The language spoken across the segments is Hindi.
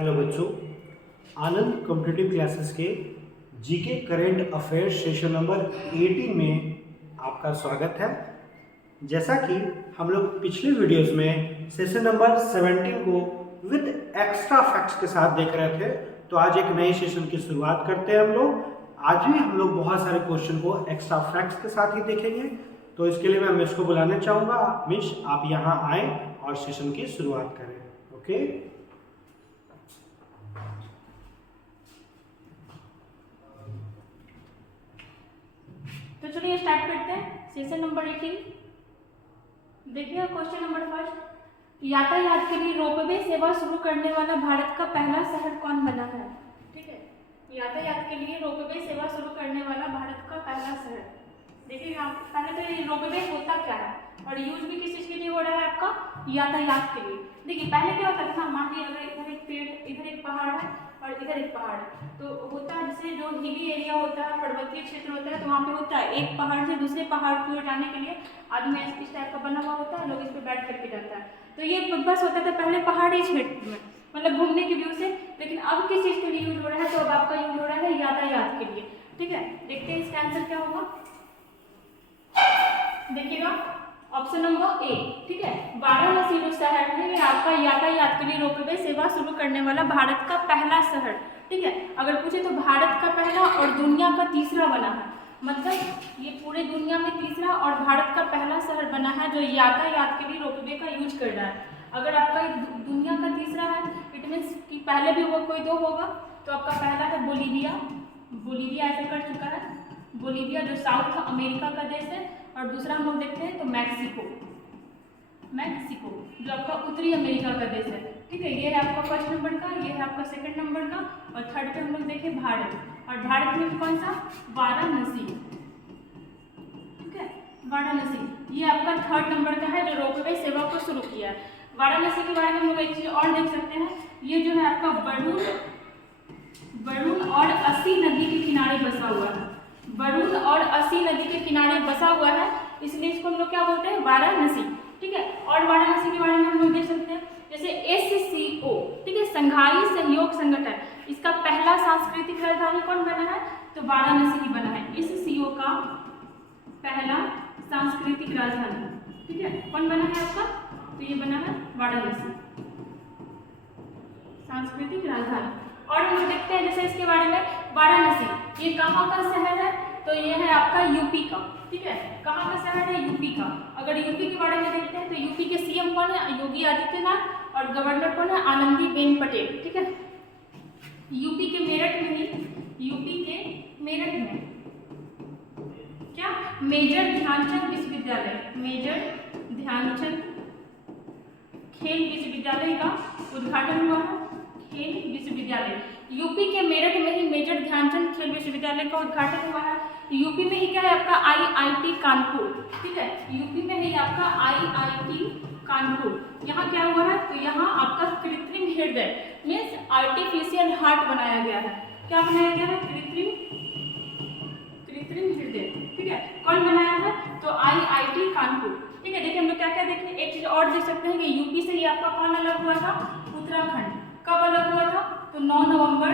हेलो बच्चों, आनंद कॉम्पिटिटिव क्लासेस के GK current affairs session number 18 में आपका स्वागत है। जैसा कि हम लोग पिछले वीडियोस में सेशन नंबर 17 को विद एक्स्ट्रा फैक्ट्स के साथ देख रहे थे, तो आज एक नए सेशन की शुरुआत करते हैं हम लोग। आज भी हम लोग बहुत सारे क्वेश्चन को एक्स्ट्रा फैक्ट्स के साथ ही देखेंगे, तो इसके लिए मैं मिस को बुलाना चाहूँगा। मिस, आप यहाँ आए और सेशन की शुरुआत करें। ओके, तो चलिए स्टार्ट करते हैं सेशन नंबर 18। देखिए क्वेश्चन नंबर फर्स्ट, यातायात के लिए रोपवे सेवा शुरू करने वाला भारत का पहला शहर कौन बना है? ठीक है, यातायात के लिए रोपवे सेवा शुरू करने वाला भारत का पहला शहर। देखिए यहाँ पहले तो ये रोपवे होता क्या है और यूज भी किस चीज़ के लिए हो रहा है? आपका यातायात के लिए। देखिए पहले क्या होता था, मान लीजिए अगर इधर एक पेड़, इधर एक पहाड़ है और इधर एक पहाड़ है, तो होता है जैसे जो हिली एरिया होता है, पर्वतीय क्षेत्र होता है, तो वहाँ पे होता है एक पहाड़ से दूसरे पहाड़ की ओर जाने के लिए आदमी इस टाइप का बना हुआ होता है, लोग इस पर बैठ करके जाता है। तो ये बस होता था पहले पहाड़ी क्षेत्र में, मतलब घूमने के व्यू से। लेकिन अब किस चीज़ के लिए यूज हो रहा है? तो अब आपका यूज हो रहा है यातायात के लिए। ठीक है, देखते हैं इसका आंसर क्या होगा। देखिएगा ऑप्शन नंबर ए। ठीक है, वाराणसी जो शहर है ये आपका यातायात के लिए रोपवे सेवा शुरू करने वाला भारत का पहला शहर। ठीक है, अगर पूछे तो भारत का पहला और दुनिया का तीसरा बना है, मतलब ये पूरे दुनिया में तीसरा और भारत का पहला शहर बना है जो यातायात के लिए रोपवे का यूज कर रहा है। अगर आपका दुनिया का तीसरा है, इट मीन्स कि पहले भी वो कोई दो होगा, तो आपका पहला है बोलीविया। बोलीविया ऐसे कर चुका है, बोलीविया जो साउथ अमेरिका का देश है, और दूसरा हम लोग देखते हैं तो मैक्सिको। मैक्सिको जो आपका उत्तरी अमेरिका का देश है। ठीक है, ये है आपका फर्स्ट नंबर का, ये है आपका सेकंड नंबर का, और थर्ड पे हम लोग देखें भारत। और भारत में कौन सा? वाराणसी। ठीक है, वाराणसी ये आपका थर्ड नंबर का है जो रोपवे सेवा को शुरू किया है। वाराणसी के बारे में हम लोग एक चीज और देख सकते हैं, ये जो है आपका वरुण और अस्सी नदी के किनारे बसा हुआ है। वरुण और अस्सी नदी के किनारे बसा हुआ है, इसलिए इसको हम लोग क्या बोलते हैं? वाराणसी। ठीक है, और वाराणसी के बारे में हम लोग देख सकते हैं जैसे SCO, ठीक है, संघाई सहयोग संगठन, इसका पहला सांस्कृतिक राजधानी कौन बना है? तो वाराणसी ही बना है। SCO का पहला सांस्कृतिक राजधानी, ठीक है, कौन बना है आपका? तो ये बना है वाराणसी सांस्कृतिक राजधानी। और हम लोग देखते हैं जैसे इसके बारे में, वाराणसी ये कहाँ का शहर है? तो ये है आपका यूपी का। ठीक है, कहाँ का शहर है? यूपी का। अगर यूपी के बारे में देखते हैं तो यूपी के CM कौन है? योगी आदित्यनाथ। और गवर्नर कौन है? आनंदीबेन पटेल। ठीक है, यूपी के मेरठ में ही, यूपी के मेरठ में क्या मेजर ध्यानचंद विश्वविद्यालय, मेजर ध्यानचंद खेल विश्वविद्यालय का उद्घाटन हुआ है। खेल विश्वविद्यालय यूपी के मेरठ में ही मेजर ध्यानचंद खेल विश्वविद्यालय का उद्घाटन हुआ है। यूपी में ही क्या है आपका? IIT कानपुर। ठीक है, यूपी में ही आपका IIT कानपुर। यहाँ क्या हुआ है? तो यहाँ आपका कृत्रिम हृदय मीन्स आर्टिफिशियल हार्ट बनाया गया है। क्या बनाया गया है? कृत्रिम हृदय। ठीक है, कौन बनाया है? तो IIT कानपुर। ठीक है, देखिए हम लोग क्या क्या देखें, एक चीज और देख सकते हैं कि यूपी से ही आपका कौन अलग हुआ था? उत्तराखंड। कब अलग हुआ था? तो 9 नवंबर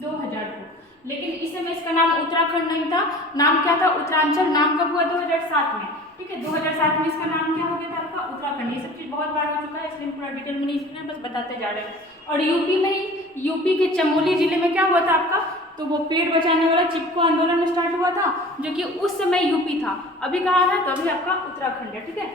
2000 को। लेकिन इस समय इसका नाम उत्तराखंड नहीं था, नाम क्या था? उत्तरांचल। नाम कब हुआ? 2007 में। ठीक है, 2007 में इसका नाम क्या हो गया था आपका? उत्तराखंड। ये सब चीज़ बहुत बार हो चुका है, इसलिए पूरा डिटेल में नहीं सुना, बस बताते जा रहे हैं। और यूपी में ही, यूपी के चमोली जिले में क्या हुआ था आपका? तो वो पेड़ बचाने वाला चिपको आंदोलन स्टार्ट हुआ था, जो कि उस समय यूपी था। अभी कहाँ है? तो अभी आपका उत्तराखंड है। ठीक है,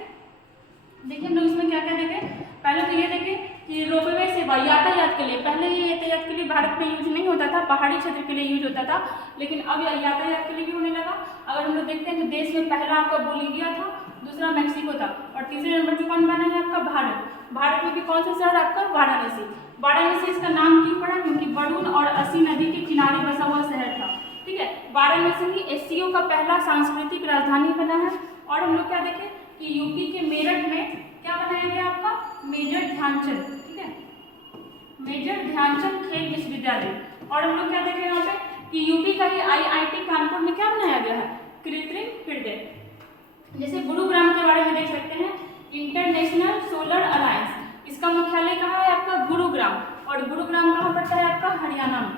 देखिए हम लोग इसमें क्या क्या देखें। पहले तो ये देखें कि रोपवे सेवा यातायात के लिए, पहले ये यातायात के लिए भारत में यूज नहीं होता था, पहाड़ी क्षेत्र के लिए यूज होता था, लेकिन अब यातायात के लिए भी होने लगा। अगर हम लोग देखते हैं तो देश में पहला आपका बोलीविया था, दूसरा मैक्सिको था, और तीसरे नंबर पर कौन बना है आपका? भारत। भारत में भी कौन सा शहर आपका? वाराणसी। वाराणसी इसका नाम क्यों पड़ा? क्योंकि वरुण और अस्सी नदी के किनारे बसा हुआ शहर था। ठीक है, वाराणसी ही SCO का पहला सांस्कृतिक राजधानी बना है। और हम लोग क्या देखें कि यूपी के मेरठ में क्या बनाया गया आपका? मेजर ध्यानचंद। ठीक है, मेजर ध्यानचंद खेल विश्वविद्यालय। और हम लोग क्या देखें यहाँ पे कि यूपी का ही IIT कानपुर में क्या बनाया गया है? कृत्रिम हृदय। जैसे गुरुग्राम के बारे में देख सकते हैं, इंटरनेशनल सोलर अलायंस, इसका मुख्यालय कहाँ है आपका? गुरुग्राम। और गुरुग्राम कहाँ पड़ता है आपका? हरियाणा में,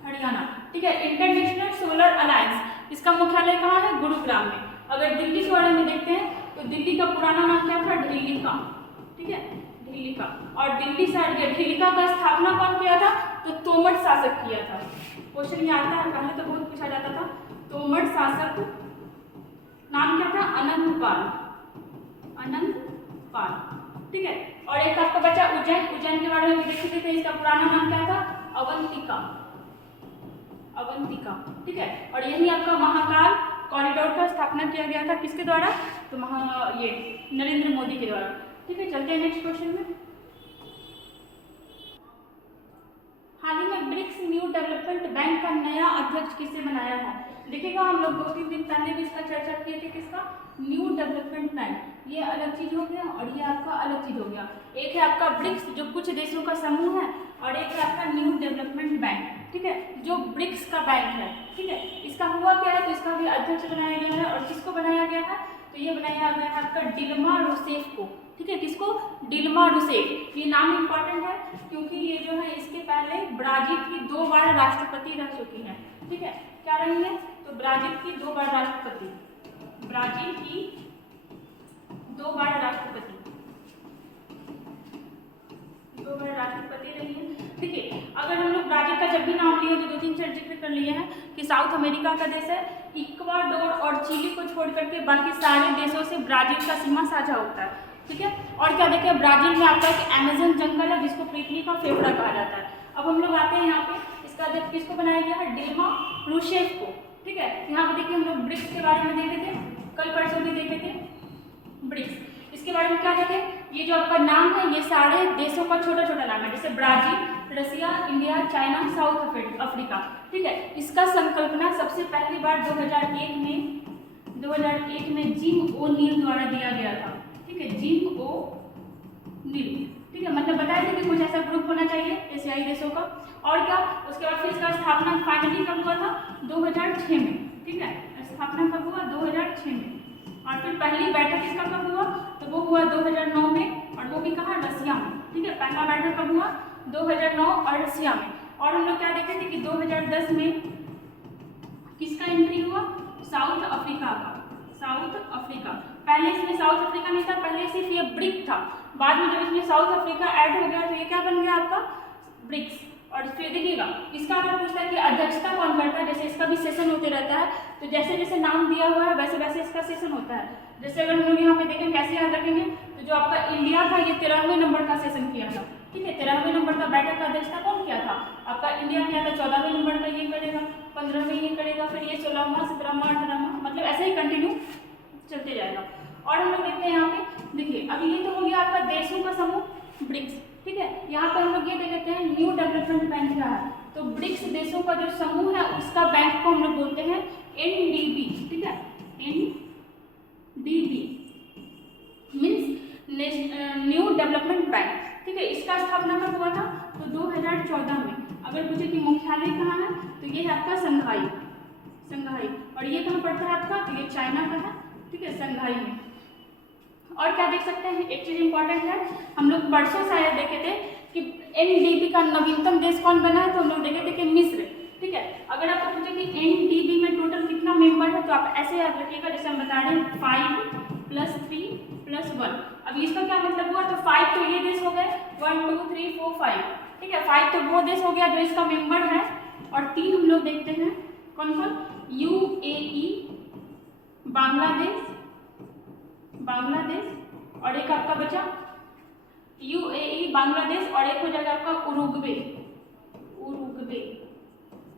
हरियाणा। ठीक है, इंटरनेशनल सोलर अलायंस इसका मुख्यालय कहाँ है? गुरुग्राम में। अगर दिल्ली के बारे में देखते हैं तो दिल्ली का पुराना नाम क्या था? ढिल्लिका। ठीक है, ढिल्लिका। और ढिल्लिका का स्थापना कौन किया था? तो तोमर शासक किया था। क्वेश्चन ये आता है, पहले तो बहुत पूछा जाता था। तोमर शासक नाम क्या था? अनंतपाल, अनंतपाल। ठीक है, और एक आपका बचा उज्जैन। उज्जैन के बारे में देख सकते थे, इसका पुराना नाम क्या था? अवंतिका, अवंतिका। ठीक है, और यही आपका महाकाल कॉरिडोर का स्थापना किया गया था किसके द्वारा? तो ये नरेंद्र मोदी के द्वारा। ठीक है, चलते हैं नेक्स्ट क्वेश्चन में। हाल ही में ब्रिक्स न्यू डेवलपमेंट बैंक का नया अध्यक्ष किसे बनाया है? देखिएगा, हम लोग 2-3 दिन पहले भी इसका चर्चा किए थे। किसका? New development bank. ये अलग चीज हो गया और ये आपका अलग चीज हो गया। एक है आपका ब्रिक्स जो कुछ देशों का समूह है, और एक है आपका न्यू डेवलपमेंट बैंक। ठीक है, जो ब्रिक्स का बैंक है। ठीक है, इसका हुआ क्या है? तो इसका भी अध्यक्ष बनाया गया है। और किसको बनाया गया है? तो ये बनाया गया है आपका डिल्मा रूसेफ को। ठीक है, किसको? Dilma Rousseff. ये नाम इंपॉर्टेंट है क्योंकि ये जो है इसके पहले ब्राजील की 2 बार राष्ट्रपति रह चुकी है। ठीक है, क्या रही है? तो ब्राजील की 2 बार राष्ट्रपति, ब्राजील की 2 बार राष्ट्रपति, 2 बार राष्ट्रपति रही है। देखिए, अगर हम लोग ब्राजील का जब भी नाम लिए तो 2-3 चर्चा जिक्र कर लिए हैं कि साउथ अमेरिका का देश है। इक्वाडोर और चिली को छोड़ करके बाकी सारे देशों से ब्राजील का सीमा साझा होता है। ठीक है, और क्या देखिए, ब्राजील में आपका एक अमेजन जंगल है जिसको पृथ्वी का फेफड़ा कहा जाता है। अब हम लोग आते हैं यहाँ पे, इसका अध्यक्ष किसको बनाया गया है? डिल्मा रूसेफ को। ठीक है, यहाँ पे देखिए हम लोग ब्रिक्स के बारे में देखे थे, कल परसों भी देखे थे ब्रिक्स। इसके बारे में क्या देखे? ये जो आपका नाम है ये सारे देशों का छोटा छोटा नाम है, जैसे ब्राजील, रसिया, इंडिया, चाइना, साउथ अफ्रीका। ठीक है, इसका संकल्पना सबसे पहली बार 2001 में जिम ओ नील द्वारा दिया गया था। ठीक है, जिम ओ नील। ठीक है, मतलब बताया था कि कुछ ऐसा ग्रुप होना चाहिए एशियाई देशों का। और क्या, उसके बाद फिर इसका स्थापना फाइनली कब हुआ था? 2006 में। ठीक है, स्थापना कब हुआ? 2006 में। और फिर पहली बैठक इसका कब हुआ? तो वो हुआ 2009 में, और वो भी कहाँ? रसिया में। ठीक है, पहला बैठक कब हुआ? 2009 और रसिया में। और हम लोग क्या देखते थे कि 2010 में किसका एंट्री हुआ? साउथ अफ्रीका का, साउथ अफ्रीका। पहले इसमें साउथ अफ्रीका नहीं था, पहले सिर्फ ये ब्रिक था। बाद में जब इसमें साउथ अफ्रीका ऐड हो गया तो ये क्या बन गया आपका? ब्रिक्स। और फिर देखिएगा, इसका अगर पूछता है कि अध्यक्षता कौन करता है, जैसे इसका भी सेशन होते रहता है, तो जैसे जैसे नाम दिया हुआ है वैसे वैसे इसका सेशन होता है। जैसे अगर हम लोग यहाँ पे देखें, कैसे याद रखेंगे, तो जो आपका इंडिया था ये 13वें नंबर का सेशन किया था। ठीक है, 13वें नंबर का बैठक का अध्यक्षता कौन किया था? आपका इंडिया किया था। 14वें नंबर का ये करेगा, 15वें ये करेगा, फिर ये 16वां, 17वां, 18वां, मतलब ऐसे ही कंटिन्यू चलते जाएगा। और हम लोग देखते हैं यहाँ पे, देखिए अभी ये तो हो गया आपका देशों का समूह ब्रिक्स। ठीक है, यहाँ पे हम लोग ये देख लेते हैं न्यू डेवलपमेंट बैंक क्या है। तो ब्रिक्स देशों का जो समूह है उसका बैंक को हम लोग बोलते हैं NDB। ठीक है, NDB means new development bank. ठीक है, इसका स्थापना कब हुआ था? तो 2014 में। अगर पूछे कि मुख्यालय कहाँ है, तो ये है आपका संघाई, संघाई। और ये कहाँ पड़ता है आपका? तो ये चाइना का है। ठीक है, संघाई में। और क्या देख सकते हैं, एक चीज इंपॉर्टेंट है, हम लोग परसों शायद देखे थे कि NDB का नवीनतम देश कौन बना है, तो हम लोग देखे थे कि मिस्र। ठीक है, अगर आपको पूछे कि NDB में टोटल कितना मेंबर है, तो आप ऐसे याद रखिएगा, जैसे हम बता रहे हैं 5 + 3 + 1। अब इसका क्या मतलब हुआ? तो 5 तो ये देश हो गए, 1 2 3 4 5। ठीक है, 5 तो वो देश हो गया जो इसका मेंबर है, और 3 हम लोग देखते हैं कौन कौन? UAE, बांग्लादेश, और एक आपका बचा UAE, बांग्लादेश, और एक हो जाएगा आपका उरुग्वे।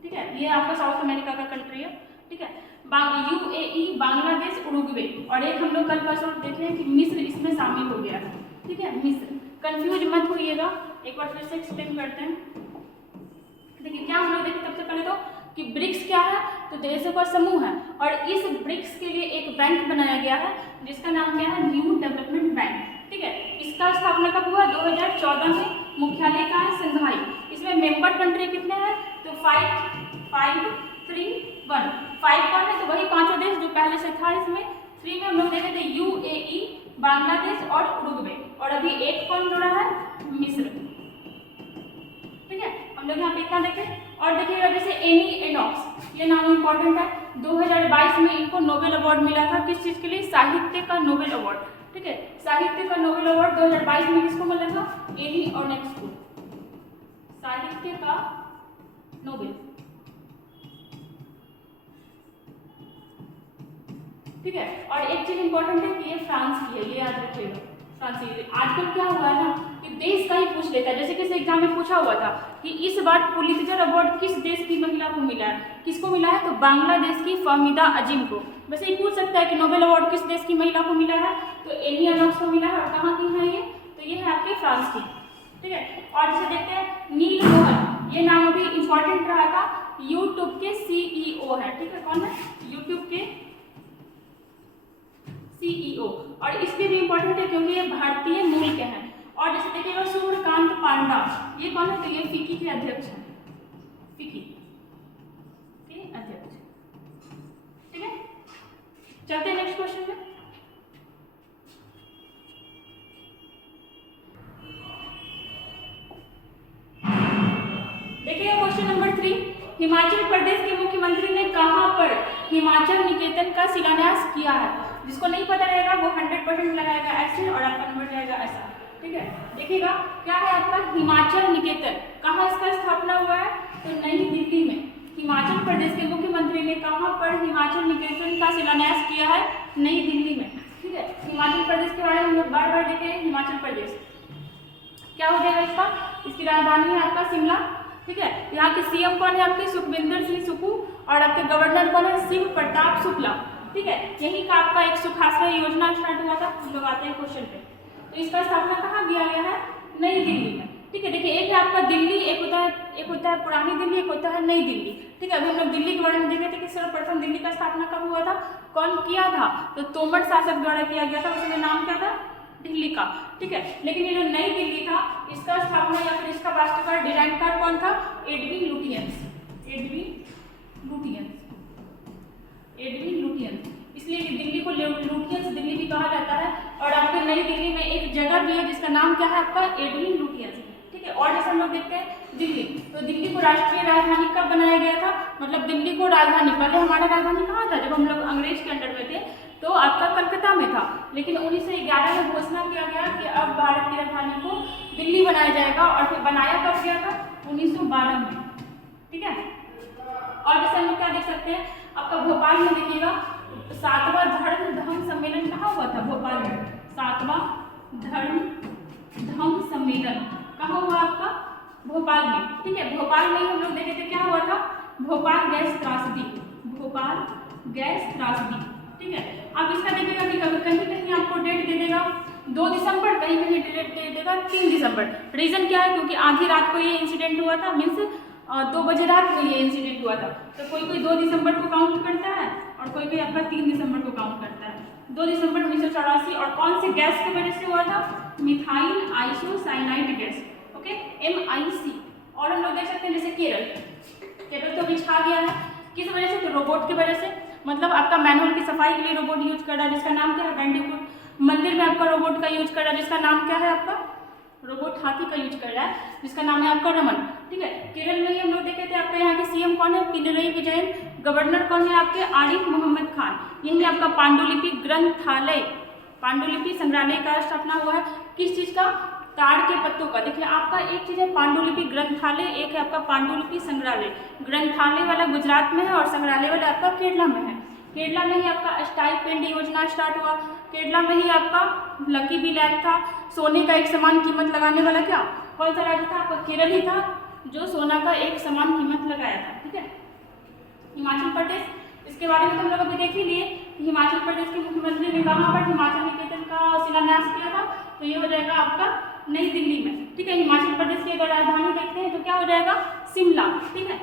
ठीक है, ये आपका साउथ अमेरिका का कंट्री है। ठीक है, UAE, बांग्लादेश, उरुग्वे, और एक हम लोग कल परसों देखे हैं कि मिस्र इसमें शामिल हो गया है। ठीक है, मिस्र। कंफ्यूज मत होइएगा, एक बार फिर से एक्सप्लेन करते हैं। देखिए क्या हम लोग देखें सबसे पहले तो कि ब्रिक्स क्या है, तो देशों का समूह है, और इस ब्रिक्स के लिए एक बैंक बनाया गया है जिसका नाम क्या है? New development bank. ठीक है, इसका स्थापना कब हुआ? 2014 में। मुख्यालय कहाँ है? संघाई। इसमें मेंबर कंट्री कितने हैं? तो 5 3 1। 5 कौन है? तो वही पांचों देश जो पहले से था। इसमें 3 में हम लोग देखे थे UAE, बांग्लादेश और उरुग्वे, और अभी एक कौन जुड़ा है? मिस्र। हम लोग यहाँ पे इतना देखें। और देखिएगा जैसे एनी एनॉक्स, ये नाम इंपॉर्टेंट है। 2022 में इनको नोबेल अवार्ड मिला था, किस चीज़ के लिए? साहित्य का नोबेल अवार्ड। ठीक है, साहित्य का नोबेल अवार्ड 2022 में किसको मिला था? एनी एनॉक्स को, साहित्य का नोबेल। ठीक है, और एक चीज इंपॉर्टेंट है कि ये फ्रांस की है, ये याद रखिएगा, फ्रांस की। आजकल क्या हुआ है ना कि देश का ही पूछ लेता है, जैसे किसी एग्जाम में पूछा हुआ था कि इस बार पुलित्जर अवार्ड किस देश की महिला को मिला है, किसको मिला है? तो बांग्लादेश की फहमीदा अजीम को। वैसे ही पूछ सकता है कि नोबेल अवार्ड किस देश की महिला को मिला है, तो एनी एनॉक्स को मिला है। और कहाँ की है ये? तो ये है आपके फ्रांस की। ठीक है, और जैसे देखते हैं नील मोहन, ये नाम अभी इंपॉर्टेंट रहा था, यूट्यूब के सीईओ है। ठीक है, कौन है? यूट्यूब के सीईओ। और इसलिए भी इंपॉर्टेंट है क्योंकि ये भारतीय मूल के हैं। और जैसे देखिएगा सूर्यकांत पांडा, ये कौन है? तो ये फिक्की के अध्यक्ष हैं, फिक्की के अध्यक्ष। ठीक है, चलते हैं नेक्स्ट क्वेश्चन में। देखिएगा क्वेश्चन नंबर 3, हिमाचल प्रदेश के मुख्यमंत्री ने कहां पर हिमाचल निकेतन का शिलान्यास किया है? जिसको नहीं पता रहेगा वो 100% लगाएगा ऐसे और आपका नंबर जाएगा ऐसा। ठीक है, देखिएगा क्या है आपका हिमाचल निकेतन, कहाँ इसका स्थापना हुआ है? तो नई दिल्ली में। हिमाचल प्रदेश के मुख्यमंत्री ने कहां पर हिमाचल निकेतन का शिलान्यास किया है? नई दिल्ली में। ठीक है, हिमाचल प्रदेश के बारे में हम लोग बार बार देखे। हिमाचल प्रदेश क्या हो जाएगा इसका? इसकी राजधानी है आपका शिमला। ठीक है, यहाँ के सीएम कौन है? आपके सुखविंदर सिंह सुक्खू। और आपके गवर्नर कौन है? शिव प्रताप शुक्ला। ठीक है, यही का आपका एक सुखाश्रय योजना स्टार्ट हुआ था। हम लोग आते हैं क्वेश्चन पे। तो इसका स्थापना कहाँ किया गया है? नई दिल्ली में। ठीक है, देखिए एक है आपका दिल्ली, एक होता है पुरानी दिल्ली, एक होता है नई दिल्ली। ठीक है, अभी हम लोग दिल्ली के बारे में देखे थे कि सर्वप्रथम दिल्ली का स्थापना कब हुआ था, कौन किया था? तो तोमर शासक द्वारा किया गया था। उसमें नाम क्या था? दिल्ली का। ठीक है, लेकिन ये जो नई दिल्ली था इसका स्थापना या फिर इसका वास्तुकार डिजाइनकार कौन था? Edwin Lutyens. Edwin Lutyens. इसलिए दिल्ली को लुटियंस दिल्ली भी कहा जाता है। और आपके नई दिल्ली में एक जगह भी है जिसका नाम क्या है आपका? Edwin Lutyens. ठीक है, और जैसे हम लोग देखते हैं दिल्ली, तो दिल्ली को राष्ट्रीय राजधानी कब बनाया गया था? मतलब दिल्ली को राजधानी, पहले हमारा राजधानी कहाँ था जब हम लोग अंग्रेज के अंडर में थे? तो आपका कलकत्ता में था। लेकिन 1911 में घोषणा किया गया कि अब भारत की राजधानी को दिल्ली बनाया जाएगा। और फिर बनाया कब गया था? 1912 में। ठीक है, और जैसे हम लोग क्या देख सकते हैं आपका भोपाल में देखिएगा 7वां धर्म सम्मेलन कहाँ हुआ था? भोपाल में 7वां धर्म सम्मेलन कहाँ हुआ आपका? भोपाल में। ठीक है, भोपाल में हम लोग देखे थे क्या हुआ था? भोपाल गैस त्रासदी। ठीक है, अब इसका देखिएगा कि कहीं कहीं आपको डेट दे देगा 2 दिसंबर, कहीं कहीं डेट दे देगा 3 दिसंबर। रीजन क्या है? क्योंकि आधी रात को ये इंसिडेंट हुआ था, मीन्स 2 बजे रात में ये इंसिडेंट हुआ था। तो कोई 2 दिसंबर को काउंट करता है और कोई आपका 3 दिसंबर को काउंट करता है। 2 दिसंबर 1984। और कौन से गैस की वजह से हुआ था? Methyl isocyanide gas. Okay, MIC। और हम लोग देख सकते हैं जैसे केरल तो अभी छा गया है, किस वजह से? तो रोबोट की वजह से। मतलब आपका मैनुअल की सफाई के लिए रोबोट यूज कर रहा है जिसका नाम क्या है? बैंडिकूट। मंदिर में आपका रोबोट का यूज कर रहा है जिसका नाम क्या है आपका? रोबोट हाथी का यूज कर रहा है जिसका नाम है आपका रमन। ठीक है, केरल में ही हम लोग देखे थे आपका यहाँ के सीएम कौन है? पिनरई विजयन। गवर्नर कौन है आपके? आरिफ मोहम्मद खान। यही आपका पांडुलिपि ग्रंथालय, पांडुलिपि संग्रहालय का स्थापना हुआ है। किस चीज का? ताड़ के पत्तों का। देखिए आपका एक चीज है पांडुलिपि ग्रंथालय, एक है आपका पांडुलिपि संग्रहालय। ग्रंथालय वाला गुजरात में है और संग्रहालय वाला आपका केरला में है। केरला में ही आपका स्टाइपेंड योजना स्टार्ट हुआ। केरला में ही आपका लकी बिल एक्ट था, सोने का एक समान कीमत लगाने वाला। क्या कौन सा राज्य था? आपका केरल ही था जो सोना का एक समान कीमत लगाया था। ठीक है, हिमाचल प्रदेश, इसके बारे में हम लोग अभी देख ही लिए। हिमाचल प्रदेश के मुख्यमंत्री ने कहाँ पर हिमाचल निकेतन का शिलान्यास किया था? तो ये हो जाएगा आपका नई दिल्ली में। ठीक है, हिमाचल प्रदेश की अगर राजधानी देखते हैं तो क्या हो जाएगा? शिमला। ठीक है,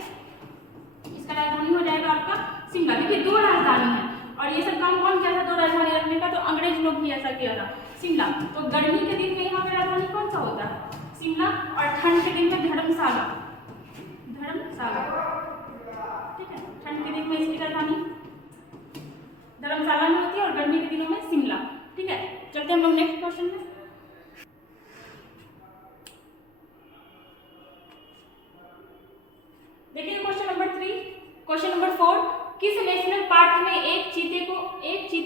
इसका राजधानी हो जाएगा आपका शिमला। देखिए 2 राजधानी है और ये सब काम कौन किया था 2 राजधानी रखने का? तो अंग्रेज लोग भी ऐसा किया था। शिमला, तो गर्मी के दिन में यहाँ पे राजधानी कौन सा होता है? शिमला। और ठंड के दिन में धर्मशाला। ठीक है, ठंड के दिन में इसकी राजधानी धर्मशाला में होती है और गर्मी के दिनों में शिमला। ठीक है, चलते हम लोग नेक्स्ट क्वेश्चन में। देखिए क्वेश्चन नंबर 3, क्वेश्चन नंबर 4, किस नेशनल पार्क में एक चीते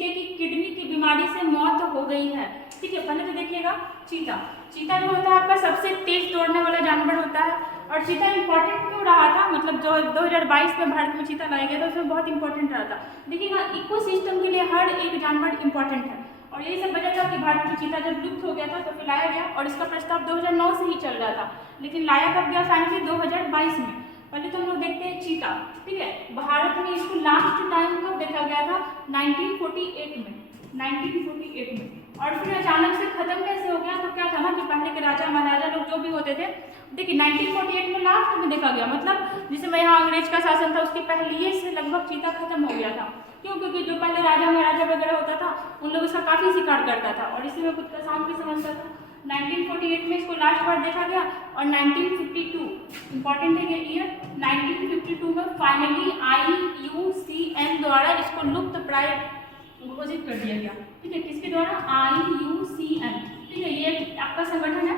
की किडनी की बीमारी से मौत हो गई है? ठीक है, पहले तो देखिएगा चीता जो होता है आपका सबसे तेज दौड़ने वाला जानवर होता है। और चीता इंपॉर्टेंट क्यों रहा था, मतलब जो 2022 में भारत में चीता लाया गया था उसमें बहुत इंपॉर्टेंट रहा था। देखिएगा इकोसिस्टम के लिए हर एक जानवर इंपॉर्टेंट है और यही सब वजह था कि भारत में चीता जब लुप्त हो गया था तो फिर लाया गया और इसका प्रस्ताव 2009 से ही चल रहा था, लेकिन लाया कब गया फाइनली 2022 में। पहले तो हम लोग देखते हैं चीता। ठीक है, भारत में इसको लास्ट टाइम कब देखा गया था? 1948 में, 1948 में। और फिर अचानक से खत्म कैसे हो गया? तो क्या था ना कि पहले के राजा महाराजा लोग जो भी होते थे, देखिए 1948 में लास्ट में देखा गया, मतलब जिस समय यहाँ अंग्रेज का शासन था उसके पहले से लगभग चीता खत्म हो गया था। क्यों? क्योंकि जो पहले राजा महाराजा वगैरह होता था उन लोग उसका काफ़ी शिकार करता था और इसी में खुद का शाम भी समझता था। 1948 में इसको लास्ट बार देखा गया और 1952 इंपॉर्टेंट है ये ईयर, 1952 में फाइनली IUCN द्वारा इसको लुप्त प्राय घोषित कर दिया गया। ठीक है, किसके द्वारा? IUCN। ठीक है, ये आपका संगठन है,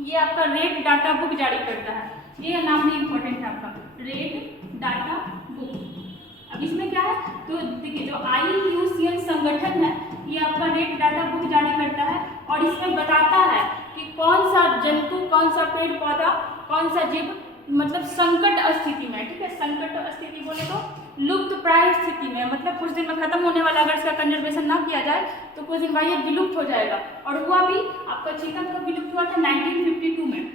ये आपका रेड डाटा बुक जारी करता है। ये नाम भी इंपॉर्टेंट है आपका, रेड डाटा बुक। अब इसमें क्या है? तो देखिए जो IUCN संगठन है ये आपका रेड डाटा बुक जारी करता है और इसमें बताता है कि कौन सा जंतु, कौन सा पेड़ पौधा, कौन सा जीव मतलब संकट स्थिति में, ठीक है, संकट स्थिति बोले तो लुप्त प्राय स्थिति में, मतलब कुछ दिन में खत्म होने वाला, अगर इसका कंजर्वेशन ना किया जाए तो कुछ दिन बाद ये विलुप्त हो जाएगा। और हुआ भी, आपका चीता कब विलुप्त हुआ था? 1952 में।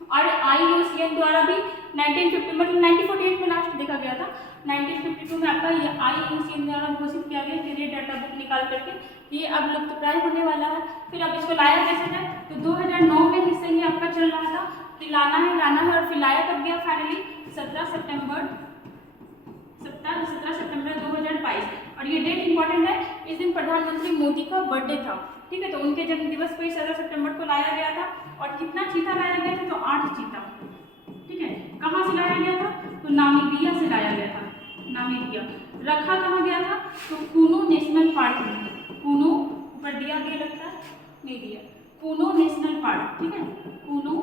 और IUCN द्वारा भी 1950 मतलब 1948 में लास्ट देखा गया था, 1952 में आपका ये IUCN द्वारा घोषित किया गया कि रेड डाटा बुक निकाल करके ये अब लुप्त प्राय होने वाला है। फिर अब इसको लाया कैसे जाए? तो 2009 में इससे ही आपका चल रहा था, फिर लाना है और फिर लाया कब गया फाइनली? 17 सितंबर 2022। और ये डेट इंपॉर्टेंट है, इस दिन प्रधानमंत्री मोदी का बर्थडे था। ठीक है, तो उनके जन्म दिवस पर 17 सितंबर को लाया गया था। और कितना चीता लाया गया था? तो 8 चीता। ठीक है, कहाँ से लाया गया था? तो नामीबिया से लाया गया था, नामीबिया। रखा कहाँ गया था? तो कूनो नेशनल पार्क में। कूनो ऊपर दिया गया लगता है, नहीं दिया, कूनो नेशनल पार्क। ठीक है, कूनो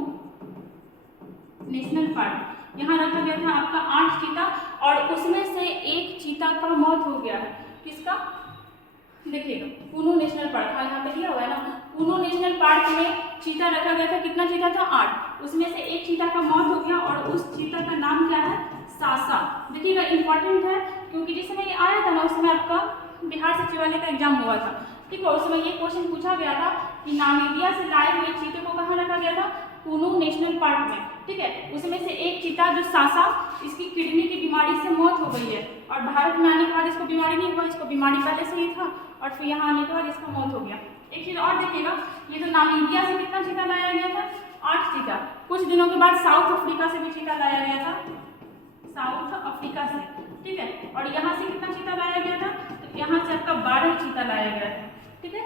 नेशनल पार्क, यहाँ रखा गया था आपका 8 चीता और उसमें से एक चीता का मौत हो गया है। किसका? देखिएगा कूनो नेशनल पार्क, हाँ यहाँ पे दिया हुआ है ना, कूनो नेशनल पार्क में चीता रखा गया था। कितना चीता था? 8। उसमें से एक चीता का मौत हो गया और उस चीता का नाम क्या है? सासा। देखिएगा इंपॉर्टेंट है क्योंकि जिस समय ये आया था ना उस समय आपका बिहार सचिवालय का एग्जाम हुआ था। ठीक है, उस समय ये क्वेश्चन पूछा गया था कि नामीबिया से लाए हुए चीते को कहाँ रखा गया था? कूनो नेशनल पार्क में। ठीक है, उसमें से एक चीता जो सासा, इसकी किडनी की बीमारी से मौत हो गई है और भारत में आने के बाद इसको बीमारी नहीं हुआ, इसको बीमारी पहले से ही था और फिर यहाँ आने के बाद इसका मौत हो गया। एक चीज़ और देखिएगा, ये तो नामीबिया से कितना चीता लाया गया था? 8 चीता। कुछ दिनों के बाद साउथ अफ्रीका से भी चीता लाया गया था, साउथ अफ्रीका से। ठीक है, और यहाँ से कितना चीता लाया गया था? तो यहाँ से आपका 12 चीता लाया गया था। ठीक है,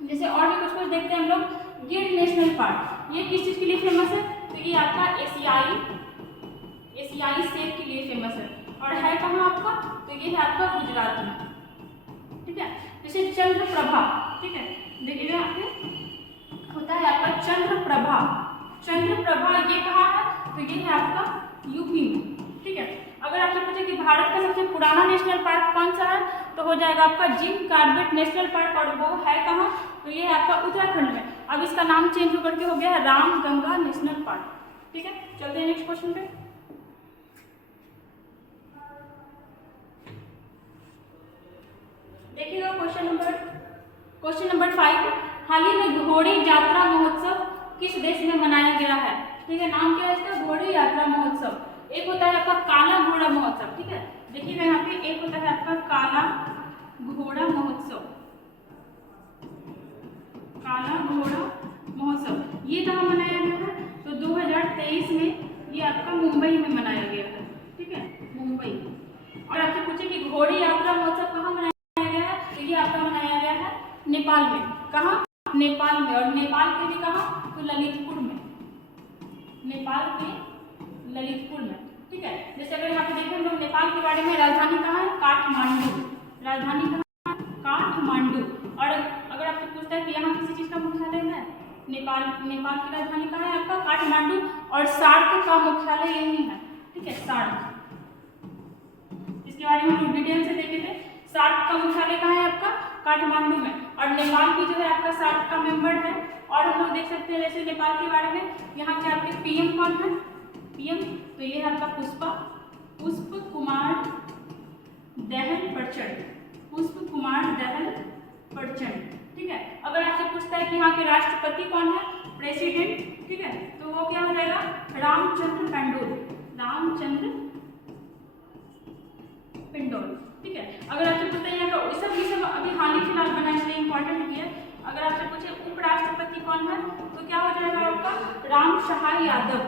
जैसे और भी कुछ देखते हैं हम लोग। गिर नेशनल पार्क, ये किस चीज़ के लिए फेमस है? तो ये आपका एशियाई सेब के लिए फेमस है और है कहाँ आपका? तो ये है आपका गुजरात में। ठीक है, जैसे चंद्रप्रभा। ठीक है, देखिए यहाँ पे होता है आपका चंद्रप्रभा। चंद्रप्रभा ये कहाँ है? तो ये है आपका यूपी में। ठीक है, अगर आपसे पूछे कि भारत का सबसे पुराना नेशनल पार्क कौन सा है तो हो जाएगा आपका जिम कॉर्बेट नेशनल पार्क और वो है कहाँ? तो ये है आपका उत्तराखंड में। अब इसका नाम चेंज होकर के हो गया है रामगंगा नेशनल पार्क। ठीक है, चलते हैं नेक्स्ट क्वेश्चन पे। देखिएगा क्वेश्चन नंबर 5, हाल ही में घोड़े यात्रा महोत्सव किस देश में मनाया गया है? ठीक है, नाम क्या है इसका? घोड़े यात्रा महोत्सव। एक होता है आपका काला घोड़ा महोत्सव। ठीक है, देखिएगा यहाँ पे एक होता है आपका काला घोड़ा महोत्सव, काला घोड़ा महोत्सव। ये कहाँ मनाया गया है? तो 2023 में ये आपका मुंबई में मनाया गया है। ठीक है, मुंबई। और आपसे पूछे कि घोड़े यात्रा महोत्सव कहाँ मनाया गया है? तो ये आपका मनाया गया है नेपाल में। कहाँ? नेपाल में। और नेपाल के भी कहाँ? तो ललितपुर में, नेपाल के ललितपुर में। ठीक है, जैसे अगर यहाँ पे देखें हम लोग नेपाल के बारे में, राजधानी कहाँ है? काठमांडू। राजधानी कहाँ है? काठमांडू। और अगर आपसे पूछता है कि यहाँ किसी चीज़ का मुख्यालय है नेपाल की राजधानी कहाँ है आपका? काठमांडू। और सार्क का मुख्यालय यही है, ठीक है, सार्क। इसके बारे में हम डिटेल से देखे थे। सार्क का मुख्यालय कहाँ है आपका? काठमांडू में। और नेपाल भी जो है आपका सार्क का मेंबर है। और हम लोग देख सकते हैं जैसे नेपाल के बारे में, यहाँ के आपके पीएम कौन है? पीएम तो ये है आपका पुष्प कुमार दहल प्रचंड, पुष्प कुमार दहल प्रचंड, ठीक है। अगर आपसे पूछता है कि यहाँ के राष्ट्रपति कौन है, प्रेसिडेंट, ठीक है, तो वो क्या हो जाएगा? रामचंद्र पेंडोल, रामचंद्र पेंडोल, ठीक है। अगर आपसे पूछता है यहाँ का ये सब अभी हाल ही फिलहाल बना है इसलिए इंपॉर्टेंट भी है। अगर आपसे पूछे उपराष्ट्रपति कौन है तो क्या हो जाएगा आपका? राम सहाय यादव,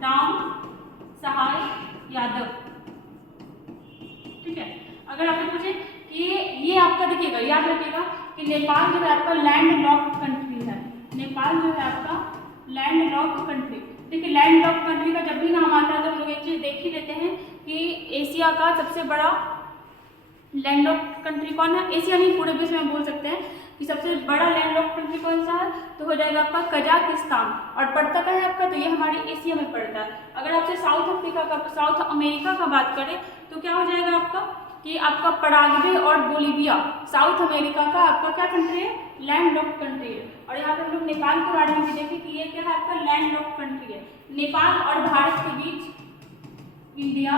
राम सहाय यादव, ठीक है। अगर आपसे पूछे कि ये आपका देखिएगा, याद रखिएगा कि नेपाल जो है आपका लैंड लॉक्ड कंट्री है। नेपाल जो है आपका लैंड लॉक्ड कंट्री, देखिए लैंड लॉक्ड कंट्री का जब भी नाम आता है तो हम लोग एक चीज देख ही लेते हैं कि एशिया का सबसे बड़ा लैंड लॉक्ड कंट्री कौन है? एशिया नहीं, पूरे विश्व में बोल सकते हैं कि सबसे बड़ा लैंड लॉक्ड कंट्री कौन सा है, तो हो जाएगा आपका कजाकिस्तान। और पड़ता क्या है आपका? तो ये हमारे एशिया में पड़ता है। अगर आपसे साउथ अमेरिका का बात करें तो क्या हो जाएगा आपका कि आपका पराग्वे और बोलीविया साउथ अमेरिका का आपका क्या कंट्री है? लैंड लॉक्ड कंट्री है। और यहाँ पे हम लोग नेपाल के बारे में भी देखें कि ये क्या है आपका? लैंड लॉक्ड कंट्री है। नेपाल और भारत के बीच, इंडिया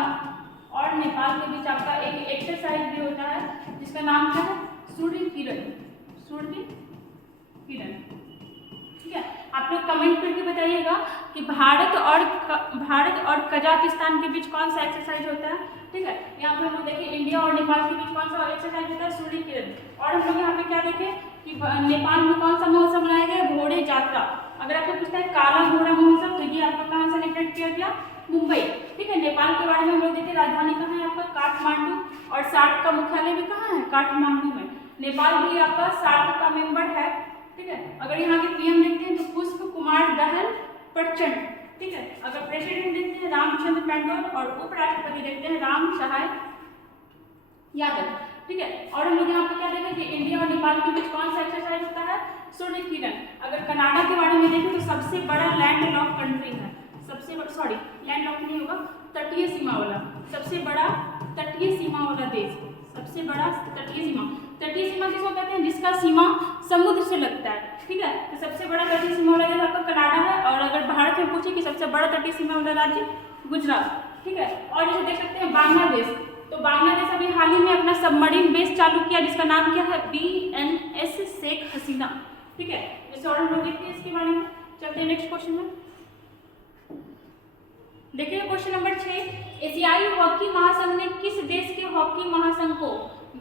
और नेपाल के बीच आपका एक एक्सरसाइज भी होता है जिसका नाम क्या है? सूर्य किरण, सूर्य किरण, ठीक है। आप लोग कमेंट करके बताइएगा कि भारत और कजाकिस्तान के बीच कौन सा एक्सरसाइज होता है, ठीक है। यहाँ पे हम लोग देखें इंडिया और नेपाल के बीच कौन सा एक्सरसाइज होता है? सूर्य किरण। और हम लोग यहाँ पे क्या देखें कि नेपाल में कौन सा महोत्सव मनाया गया? घोड़े यात्रा। अगर आपसे पूछता है काला घोड़ा महोत्सव तो ये आपका कहाँ सेलिब्रेट किया गया? मुंबई, ठीक है। नेपाल के बारे में हम लोग देखें, राजधानी कहाँ है आपका? काठमांडू। और सार्क का मुख्यालय भी कहाँ है? काठमांडू में। नेपाल भी आपका सार्क का मेंबर है, ठीक है। अगर यहाँ के पीएम देखते हैं तो पुष्प कुमार दहल प्रचंड, ठीक है। अगर प्रेसिडेंट देखते हैं रामचंद्र पेंडोल और उपराष्ट्रपति देखते हैं राम सहाय यादव, ठीक है। और हम लोग यहाँ पे क्या देखें कि इंडिया और नेपाल के बीच कौन सा एक्सरसाइज होता है? सूर्य किरण। अगर कनाडा के बारे में देखें तो सबसे बड़ा लैंड लॉक कंट्री है, लैंड लॉक नहीं होगा, तटीय सीमा वाला, सबसे बड़ा तटीय सीमा वाला देश, सबसे बड़ा तटीय सीमा। तटीय सीमा किसको कहते हैं? जिसका सीमा समुद्र से लगता है, ठीक है। तो सबसे बड़ा तटीय सीमा वाला देश आपका कनाडा है। और अगर भारत में पूछे कि सबसे बड़ा तटीय सीमा वाला राज्य, गुजरात, ठीक है। और जैसे देख सकते हैं बांग्लादेश, तो बांग्लादेश अभी हाल ही में अपना सबमरीन बेस चालू किया जिसका नाम क्या है? BNS शेख हसीना, ठीक है। जैसे और हम लोग देखते हैं इसके बारे में। चलते हैं नेक्स्ट क्वेश्चन में। देखिए क्वेश्चन नंबर 6, एशियाई हॉकी महासंघ ने किस देश के हॉकी महासंघ को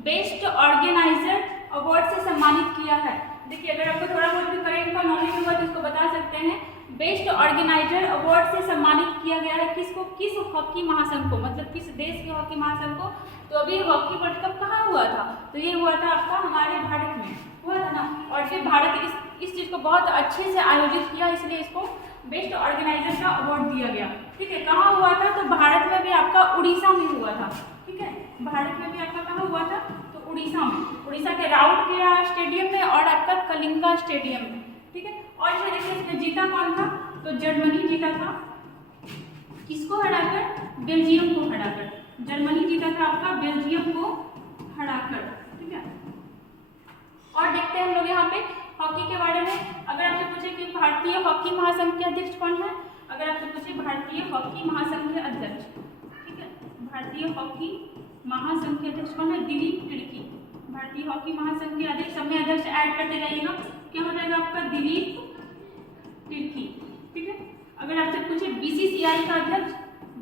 बेस्ट ऑर्गेनाइजर अवार्ड से सम्मानित किया है? देखिए अगर आपको थोड़ा बहुत भी करेंट का नॉलेज होगा तो इसको बता सकते हैं। बेस्ट ऑर्गेनाइजर अवार्ड से सम्मानित किया गया है किसको? किस हॉकी महासंघ को, मतलब किस देश के हॉकी महासंघ को? तो अभी हॉकी वर्ल्ड कप कहाँ हुआ था? तो ये हुआ था आपका हमारे भारत में हुआ था ना। और फिर भारत इस चीज़ को बहुत अच्छे से आयोजित किया, इसलिए इसको बेस्ट ऑर्गेनाइजर का अवार्ड दिया गया, ठीक है। कहाँ हुआ था? तो भारत में भी आपका उड़ीसा में हुआ था, ठीक है। भारत में भी आपका कहाँ हुआ था? तो उड़ीसा में, उड़ीसा के राउरकेला स्टेडियम में और आपका कलिंगा स्टेडियम में, ठीक है। और ये देखिए इसमें जीता कौन था? तो जर्मनी जीता था, किसको हराकर? बेल्जियम को हराकर। जर्मनी जीता था आपका बेल्जियम को हराकर, ठीक है। और देखते हैं हम लोग यहाँ पे हॉकी के बारे में। अगर आपसे पूछे कि भारतीय हॉकी महासंघ के अध्यक्ष कौन है? अगर आपसे पूछे भारतीय हॉकी महासंघ के अध्यक्ष, ठीक है, भारतीय हॉकी महासंघ के अध्यक्ष कौन है? दिलीप तिर्की। भारतीय हॉकी महासंघ के अध्यक्ष, सब में अध्यक्ष ऐड करते जाइएगा, क्या हो जाएगा आपका? दिलीप तिर्की, ठीक है। अगर आपसे पूछे BCCI का अध्यक्ष,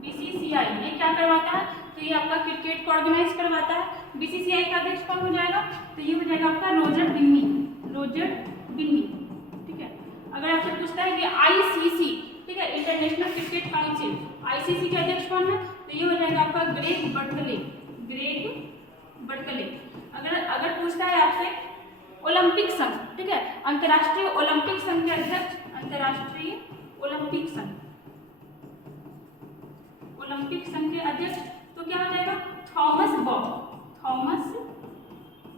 BCCI ये क्या करवाता है? तो ये आपका क्रिकेट को ऑर्गेनाइज करवाता है। BCCI का अध्यक्ष कौन हो जाएगा? तो ये हो जाएगा आपका रोजर बिन्नी, रोजर बिन्नी, ठीक है। अगर आपसे पूछता है कि ICC, ठीक है, इंटरनेशनल क्रिकेट काउंसिल, ICC के अध्यक्ष कौन है? तो ये हो जाएगा आपका ग्रेग बर्कले, ग्रेग बर्कले। अगर पूछता है आपसे ओलंपिक संघ, ठीक है, अंतर्राष्ट्रीय ओलंपिक संघ के अध्यक्ष, अंतर्राष्ट्रीय ओलंपिक संघ, ओलंपिक संघ के अध्यक्ष, तो क्या हो जाएगा? Thomas Bock, Thomas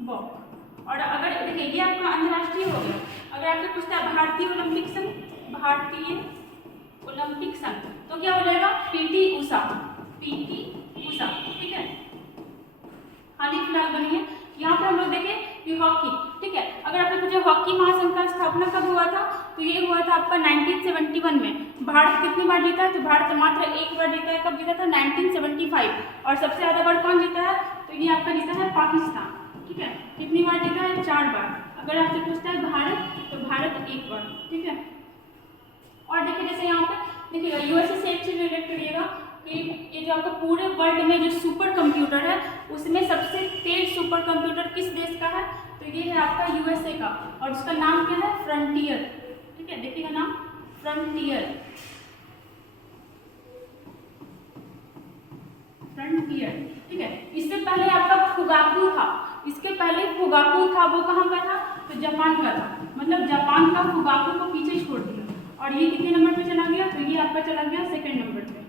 Bock. और अगर देखिए ये आपका अंतर्राष्ट्रीय हो गया। अगर आपसे पूछता है भारतीय ओलंपिक संघ, भारतीय ओलंपिक संघ, तो क्या हो जाएगा पीटी उषा, पीटी उषा, ठीक है। हाल ही फिलहाल बनी है। यहाँ पे हम लोग देखें कि हॉकी, ठीक है। अगर आपने पूछा हॉकी महासंघ का स्थापना कब हुआ था, तो ये हुआ था आपका 1971 में। भारत कितनी बार जीता है, तो भारत मात्र एक बार जीता है। कब जीता था, 1975। और सबसे ज्यादा बार कौन जीता है, तो ये आपका जीता है पाकिस्तान, ठीक है। कितनी बार जीता है, 4 बार। अगर आपसे पूछता है भारत, तो भारत 1 बार, ठीक है। और देखिए जैसे यहाँ पे देखिएगा यूएसए से एक चीज रिलेट करिएगा कि ये जो आपका पूरे वर्ल्ड में जो सुपर कंप्यूटर है, उसमें सबसे तेज सुपर कंप्यूटर किस देश का है, तो ये है आपका यूएसए का, और उसका नाम क्या है, फ्रंटियर, ठीक है। देखिएगा नाम फ्रंटियर, फ्रंटियर, ठीक है। इससे पहले आपका फुगाकू था, इसके पहले फुगाकू था, वो कहाँ का था, तो जापान का था। मतलब जापान का फुगाकू को पीछे छोड़ दिया, और ये कितने नंबर पे चला गया, तो ये आपका चला गया 2nd नंबर पे,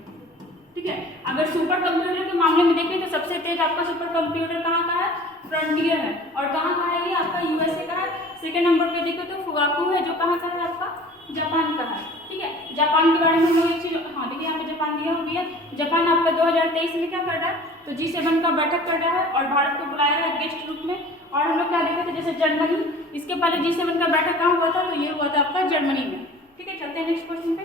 ठीक है। अगर सुपर कंप्यूटर के मामले में देखें तो सबसे तेज आपका सुपर कंप्यूटर कहाँ का है, फ्रंटियर है। और कहाँ का है, ये आपका यूएसए का है। 2nd नंबर पे देखो तो फुगाकू है, जो कहाँ का है, आपका जापान का है, ठीक है। जापान के बारे में हम लोग एक चीज, हाँ देखिए यहाँ पे जापान दिया हुआ है। जापान आपका 2023 में क्या कर रहा है, तो G7 का बैठक कर रहा है और भारत को बुलाया है गेस्ट रूप में। और हम लोग क्या देखे थे, जैसे जर्मनी, इसके पहले G7 का बैठक कहाँ हुआ था, तो ये हुआ था आपका जर्मनी में, ठीक है। चलते हैं नेक्स्ट क्वेश्चन पे।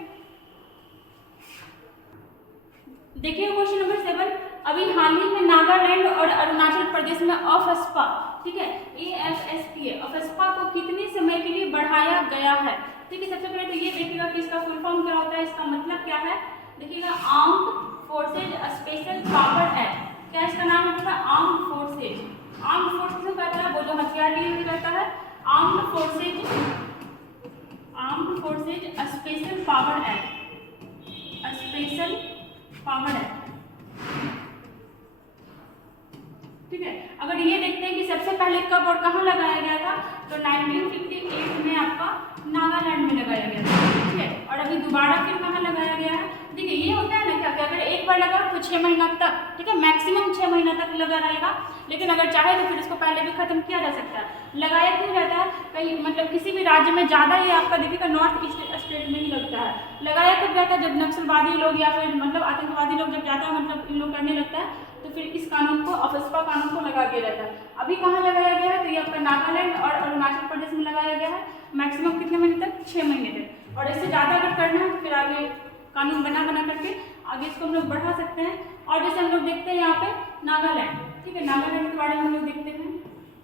देखिए क्वेश्चन नंबर 7, अभी हाल ही में नागालैंड और अरुणाचल प्रदेश में अफस्पा, ठीक है, AFSPA, अफस्पा को कितने समय के लिए बढ़ाया गया है, ठीक है। सबसे पहले तो ये देखिएगा कि इसका फुल फॉर्म क्या होता है, इसका मतलब क्या है। देखिएगा armed forces special power act, क्या इसका नाम होता है, आर्म्ड फोर्सेज। आर्म्ड फोर्सेज को कहता है वो जो हथियार लिए हुए रहता है, armed forces special power act, special power act, ठीक है। अगर ये देखते हैं कि सबसे पहले कब और कहाँ लगाया गया था, तो 1958 में आपका नागालैंड में लगाया गया था, ठीक है। और अभी दोबारा फिर कहाँ लगाया गया है, देखिए ये होता है ना क्या कि अगर एक बार लगा तो 6 महीना तक, ठीक है, मैक्सिमम 6 महीना तक लगा रहेगा। लेकिन अगर चाहे तो फिर इसको पहले भी खत्म किया जा सकता है। लगाया क्यों जाता है, कहीं मतलब किसी भी राज्य में ज़्यादा ये आपका देखिएगा नॉर्थ ईस्ट स्टेट में ही लगता है। लगाया कब जाता है, जब नक्सलवादी लोग या फिर मतलब आतंकवादी लोग जब ज़्यादा मतलब इन लोग करने लगता है, तो फिर इस कानून को, अफस्पा कानून को लगा दिया जाता है। अभी कहाँ लगाया गया है, तो ये आपका नागालैंड और अरुणाचल प्रदेश में लगाया गया है। मैक्सिमम कितने महीने तक, 6 महीने तक। और इससे ज़्यादा अगर करना है तो फिर आगे कानून बना करके आगे इसको हम लोग बढ़ा सकते हैं। और जैसे हम लोग देखते हैं यहाँ पे नागालैंड, ठीक है, नागालैंड के बारे में हम लोग देखते हैं।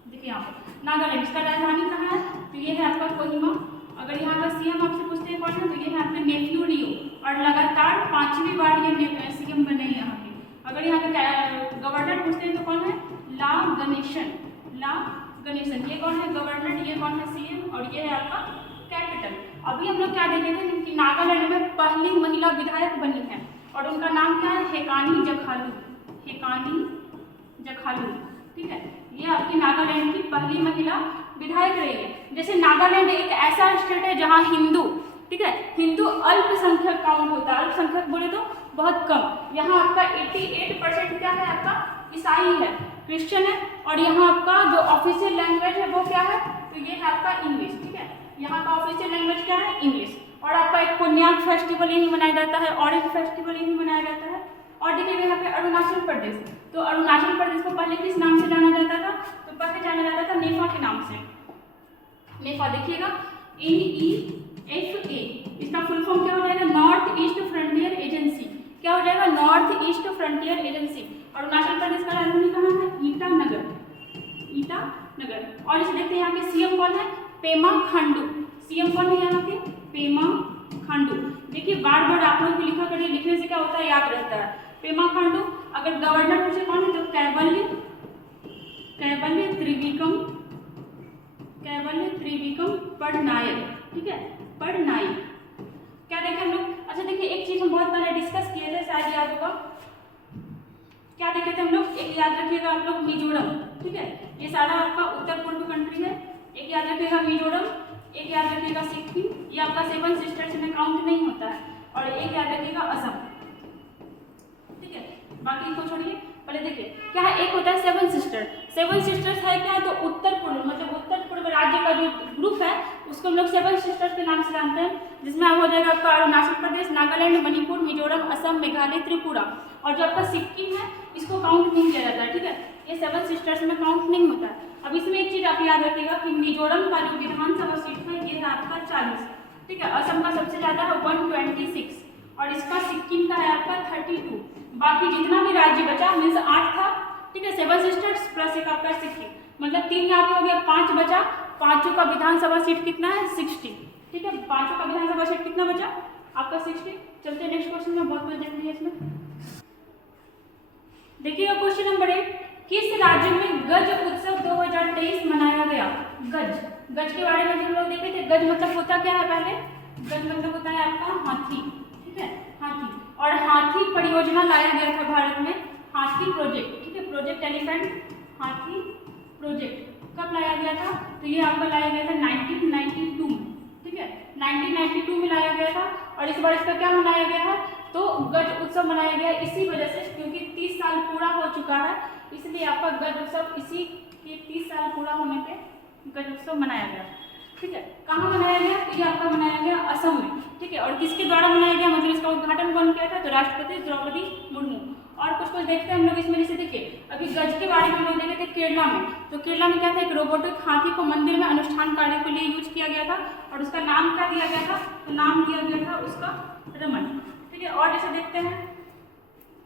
देखिए यहाँ पे नागालैंड, इसका राजधानी कहाँ है, तो ये है आपका कोहिमा। अगर यहाँ का सीएम आपसे पूछते हैं कौन है, तो ये है आपके नेफ्यू लियो, और लगातार 5वीं बार ये सीएम बने हैं यहाँ के। अगर यहाँ का गवर्नर पूछते हैं तो कौन है, ला गणेशन, ला गणेशन, ये कौन है गवर्नर, ये कौन है सीएम, और ये है आपका कैपिटल। अभी हम लोग क्या देखे थे कि नागालैंड में पहली महिला विधायक बनी है, और उनका नाम क्या है, हेकानी जखालू, हेकानी जखालू, ठीक है। ये आपकी नागालैंड की पहली महिला विधायक रही है। जैसे नागालैंड एक ऐसा स्टेट है जहाँ हिंदू, ठीक है, हिंदू अल्पसंख्यक काउंट होता है। अल्पसंख्यक बोले तो बहुत कम। यहाँ आपका 88% क्या है, आपका ईसाई है, क्रिश्चियन है। और यहाँ आपका जो ऑफिशियल लैंग्वेज है वो क्या है, तो ये है आपका इंग्लिश, ठीक है। यहाँ का ऑफिशियल लैंग्वेज क्या है, इंग्लिश। और आपका एक पुण्याक फेस्टिवल यही मनाया जाता है, और एक फेस्टिवल यही मनाया जाता है। और देखिए यहाँ पे अरुणाचल प्रदेश, तो अरुणाचल प्रदेश को पहले किस नाम से जाना जाता था, तो पहले जाना जाता था नेफा के नाम से। नेफा देखिएगा NEFA, इसका फुल फॉर्म क्या हो जाएगा, नॉर्थ ईस्ट फ्रंटियर एजेंसी। क्या हो जाएगा, North East Frontier Agency. Arunachal Pradesh का राजधानी कहाँ है, ईटानगर, ईटानगर। और इसे देखते हैं यहाँ के सीएम कौन है, पेमा खांडू। सीएम कौन है यहाँ के, पेमा खांडू। देखिए बार बार आप लोग लिखा करिए, लिखने से क्या होता है, याद रहता है। पेमा खांडू। अगर गवर्नर पूछे कौन है, तो कैवल्य त्रिविक्रम पटनायक, ठीक है, पटनायक। क्या देखें हम लोग, अच्छा देखिए एक चीज हम बहुत पहले डिस्कस किए थे, शायद याद होगा। क्या देखे थे हम लोग, एक याद रखिएगा आप लोग, मिजोरम, ठीक है, ये सारा आपका उत्तर पूर्व कंट्री है। एक याद रखिएगा मिजोरम, एक याद रखिएगा सिक्किम, ये आपका 7 सिस्टर्स में काउंट नहीं होता है। और एक याद रखिएगा असम, ठीक है, बाकी को छोड़िए। पहले देखिए क्या है, एक होता है सेवन सिस्टर। सेवन सिस्टर्स है क्या, तो उत्तर पूर्व मतलब उत्तर पूर्व राज्य का जो ग्रुप है उसको हम लोग सेवन सिस्टर्स के नाम से जानते हैं, जिसमें हो जाएगा आपका अरुणाचल प्रदेश, नागालैंड, मणिपुर, मिजोरम, असम, मेघालय, त्रिपुरा। और जो आपका सिक्किम है इसको काउंट नहीं किया जाता है, ठीक है, ये सेवन सिस्टर्स में काउंट नहीं होता है। अब इसमें एक चीज़ आप याद रखिएगा कि मिजोरम का जो विधानसभा सीट है ये है आपका 40, ठीक है, असम का सबसे ज़्यादा है 126 और इसका सिक्किम का है आपका 32। बाकी जितना भी राज्य बचा मीन्स 8 था, ठीक है, सेवन सिस्टर्स प्लस एक आपका सिक्किम, मतलब 3 यहाँ पे हो गया, 5 बचा, पाँचों का विधानसभा सीट कितना है 60, ठीक है, पाँचों का विधानसभा सीट कितना बचा आपका 60। चलते हैं नेक्स्ट क्वेश्चन में, बहुत कुछ देखनी है इसमें। देखिएगा क्वेश्चन नंबर 8, किस राज्य में गज उत्सव 2023 मनाया गया। गज, गज के बारे में जो हम लोग देखे थे, गज मतलब होता क्या है, पहले गज मतलब होता है आपका हाथी, ठीक है, हाथी, और हाथी परियोजना लाया गया था भारत में, हाथी प्रोजेक्ट, ठीक है, प्रोजेक्ट एलिफेंट हाथी प्रोजेक्ट कब लाया गया था, तो ये आपका लाया गया था 1992 में, ठीक है, 1992 में लाया गया था। और इस बार इसका क्या मनाया गया है, तो गज उत्सव मनाया गया इसी वजह से क्योंकि 30 साल पूरा हो चुका है, इसलिए आपका गज उत्सव इसी के 30 साल पूरा होने पे गज उत्सव मनाया गया, ठीक है। कहाँ मनाया गया, तो ये आपका मनाया गया असम में, ठीक है, और किसके द्वारा मनाया गया, मतलब इसका उद्घाटन कौन किया था, तो राष्ट्रपति द्रौपदी मुर्मू। और कुछ देखते हैं हम लोग इसमें, जैसे देखिए अभी गज के बारे में हम लोग देखे थे केरला में, तो केरला में क्या था, एक रोबोटिक हाथी को मंदिर में अनुष्ठान कार्य के लिए यूज किया गया था और उसका नाम क्या दिया गया था, तो नाम दिया गया था उसका रमन, ठीक है। और जैसे देखते हैं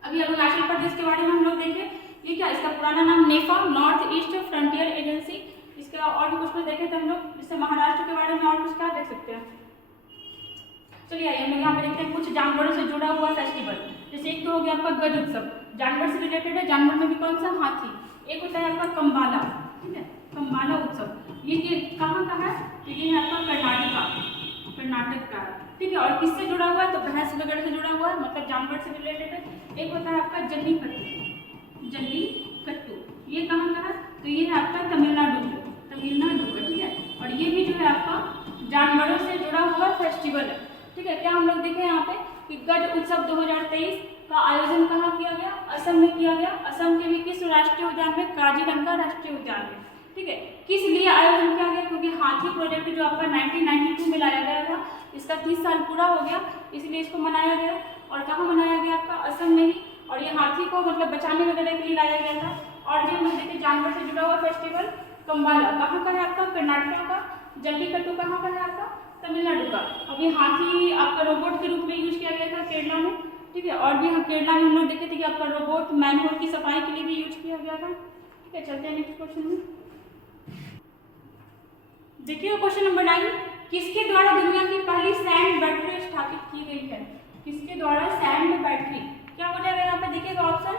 अभी अरुणाचल प्रदेश के बारे में हम लोग देखें, ये क्या, इसका पुराना नाम नेफा, नॉर्थ ईस्ट फ्रंटियर एजेंसी, इसका और भी कुछ देखे थे हम लोग। जैसे महाराष्ट्र के बारे में और कुछ क्या देख सकते हैं, चलिए आइए हम लोग यहाँ पे देखते हैं कुछ जानवरों से जुड़ा हुआ फेस्टिवल। जैसे एक तो हो गया आपका गज उत्सव, जानवर से रिलेटेड है, जानवर में भी कौन सा, हाथी। एक होता है आपका कंबाला, ठीक है, कंबाला उत्सव, ये कहाँ का है, तो ये है आपका कर्नाटक का है, ठीक है, और किससे जुड़ा हुआ है, तो भैंस वगैरह से जुड़ा हुआ है, मतलब जानवर से रिलेटेड है। एक होता है आपका जल्लीकट्टू, जल्लीकट्टू, ये कहाँ का है, तो ये है आपका तमिलनाडु का, ठीक है, और ये भी जो है आपका जानवरों से जुड़ा हुआ फेस्टिवल है, ठीक है। क्या हम लोग देखें यहाँ पे कि गज उत्सव 2023 का आयोजन कहाँ किया गया, असम में किया गया, असम के भी किस राष्ट्रीय उद्यान में, काजीरंगा राष्ट्रीय उद्यान में, ठीक है। किस लिए आयोजन किया गया, क्योंकि हाथी प्रोजेक्ट जो आपका 1992 में लाया गया था, इसका 30 साल पूरा हो गया, इसलिए इसको मनाया गया। और कहाँ मनाया गया आपका, असम में ही, और ये हाथी को मतलब बचाने वगैरह के लिए लाया गया था। और जो हम लोग देखिए जानवर से जुड़ा हुआ फेस्टिवल कंबाला कहाँ का है आपका, कर्नाटक का, जल्लीकट्टू कहाँ का है आपका, तमिलनाडु का। अब ये हाथी आपका रोबोट के रूप में यूज किया गया था केरला में, ठीक है, और भी हम केरला में हम लोग देखे थे कि आपका रोबोट मैनहोल की सफाई के लिए भी यूज किया गया था, ठीक है। चलते हैं नेक्स्ट क्वेश्चन में, देखिए क्वेश्चन नंबर 9, किसके द्वारा दुनिया की पहली सैंड बैटरी स्थापित की गई है, किसके द्वारा सैंड बैटरी, क्या हो जाएगा यहाँ पे देखिएगा ऑप्शन,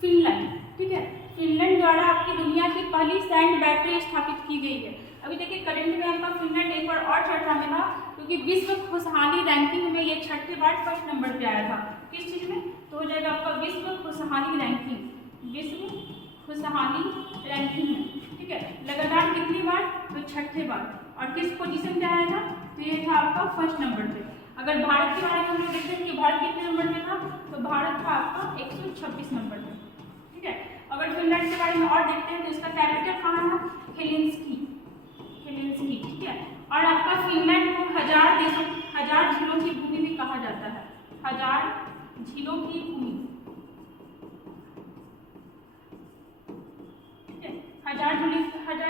फिनलैंड, ठीक है, फिनलैंड द्वारा आपकी दुनिया की पहली सैंड बैटरी स्थापित की गई है। अभी देखिए करंट में आपका फिनलैंड एक बार और चर्चा में था क्योंकि विश्व खुशहाली रैंकिंग में ये 6ठी बार फर्स्ट नंबर पे आया था, किस चीज़ में, तो हो जाएगा आपका विश्व खुशहाली रैंकिंग, विश्व खुशहाली रैंकिंग में, ठीक है, लगातार कितनी बार, तो 6ठे बार। और किस पोजीशन पे आया था, तो ये था आपका फर्स्ट नंबर पे। अगर भारत के बारे में हम लोग देखते हैं कि भारत कितने नंबर पे था, तो भारत था आपका 126 नंबर पे, ठीक है। अगर फिनलैंड के बारे में और देखते हैं तो इसका कैपिटल कहाँ है, हेलेंस्की, हेलेंस्की, ठीक है। और आपका फिनलैंड को 1000 झीलों की भूमि भी कहा जाता है, 1000 झीलों की भूमि, ठीक है, 1000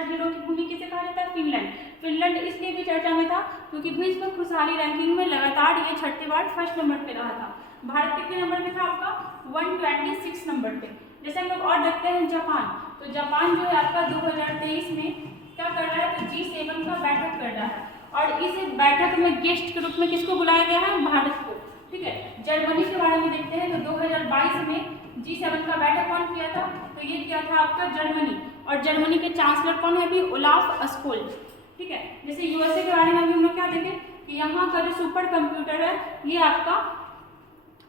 झीलों की भूमि किसे कहा जाता है, फिनलैंड। फिनलैंड इसलिए भी चर्चा में था क्योंकि विश्व खुशहाली रैंकिंग में लगातार ये 6ठे बार फर्स्ट नंबर पे रहा था। भारत कितने नंबर पे था आपका, 126 नंबर पे। जैसे हम लोग और देखते हैं जापान, तो जापान जो है आपका 2023 में क्या कर रहा है, तो G7 का बैठक कर रहा है और इस बैठक में गेस्ट के रूप में किसको बुलाया गया है, भारत को, ठीक है। जर्मनी के बारे में देखते हैं तो 2022 में G7 का बैठक कौन किया था, तो ये किया था आपका जर्मनी, और जर्मनी के चांसलर कौन है अभी, ओलाफ स्कोल्ज, ठीक है। जैसे यूएसए के बारे में भी हम लोग क्या देखें कि यहाँ का जो सुपर कंप्यूटर है ये आपका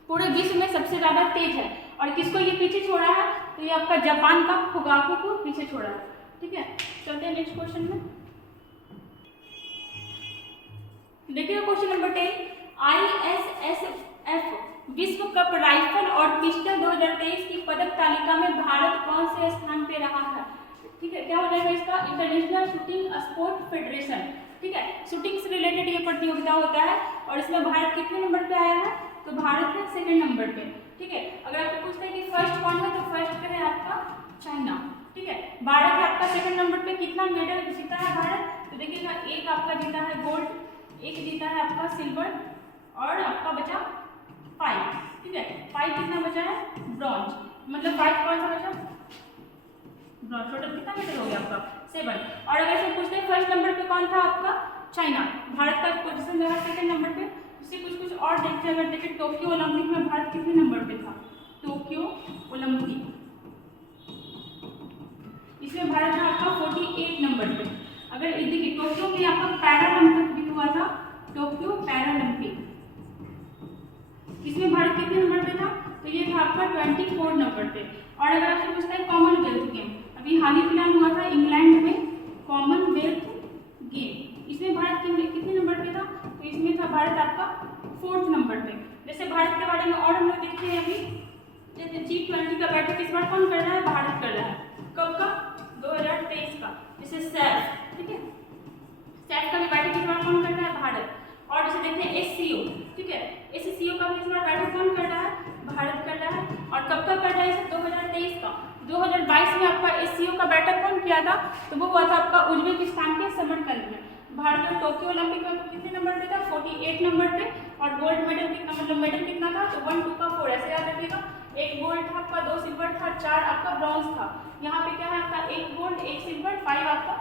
पूरे विश्व में सबसे ज़्यादा तेज है, और किसको ये पीछे छोड़ा है, तो ये आपका जापान का फुगाकू को पीछे छोड़ा है, ठीक है। चलते हैं नेक्स्ट क्वेश्चन में, देखिए क्वेश्चन नंबर 10, ISSF विश्व कप राइफल और पिस्टल 2023 की पदक तालिका में भारत कौन से स्थान पे रहा है? ठीक है, क्या हो जाएगा इसका? International shooting sport federation. ठीक है, शूटिंग से रिलेटेड ये प्रतियोगिता होता है और इसमें भारत कितने नंबर पे आया है? तो भारत है सेकंड नंबर पे। ठीक है, अगर आपको पूछते हैं कि फर्स्ट कौन है, तो फर्स्ट पे है आपका चाइना। ठीक है, भारत है आपका सेकंड नंबर पे। कितना मेडल जीता है भारत? तो देखिएगा, एक आपका जीता है गोल्ड, एक जीता है आपका सिल्वर और आपका बचा 5। ठीक है, 5 कितना बचा है? ब्रॉन्ज। मतलब 5 कौन सा बचा? ब्रॉन्ज। टोटल कितना मेडल हो गया आपका? 7। और अगर से पूछते हैं फर्स्ट नंबर पे कौन था आपका? चाइना। भारत का पोजीशन रहा सेकंड नंबर पे। इससे कुछ और देखते हैं। अगर देखें टोक्यो ओलंपिक में भारत कितने नंबर पे था? टोक्यो ओलंपिक, इसमें भारत था आपका 48 नंबर पे। अगर देखिए टोक्यो में आपका पैरालंपिक भी हुआ था, टोक्यो पैरालंपिक, इसमें भारत कितने नंबर पे था? तो ये था आपका 24 नंबर पे। और अगर आपसे पूछता है कॉमनवेल्थ गेम, अभी हाल ही फिलहाल हुआ था इंग्लैंड में कॉमनवेल्थ गेम, इसमें भारत कितने नंबर पे था? तो इसमें था भारत आपका 4th नंबर पे। जैसे भारत के बारे में और हम लोग देखते हैं अभी, जैसे G20 का बैठक इस बार कौन कर रहा है? भारत कर रहा है। कब का? 2023 का। जैसे सैफ, ठीक है, सैफ का भी बैठक इस बार कौन कर रहा है? भारत। और जैसे देखते हैं SCO, ठीक है, SCO का भी इस बार बैठक कौन कर रहा है? भारत कर रहा है। और कब का कर रहा है? 2023 का। 2022 में आपका SCO का बैठक कौन किया था? तो वो हुआ था आपका उज्बेकिस्तान के समरकंद में। भारत और टोक्यो ओलंपिक में कितने नंबर पे था? 48 नंबर पे। और गोल्ड मेडल कितना, मतलब मेडल कितना था? तो 1, 2 का 4, ऐसे याद रखिएगा। 1 गोल्ड था आपका, 2 सिल्वर था, 4 आपका ब्रॉन्ज था। यहाँ पे क्या है आपका? 1 गोल्ड, 1 सिल्वर, 5 आपका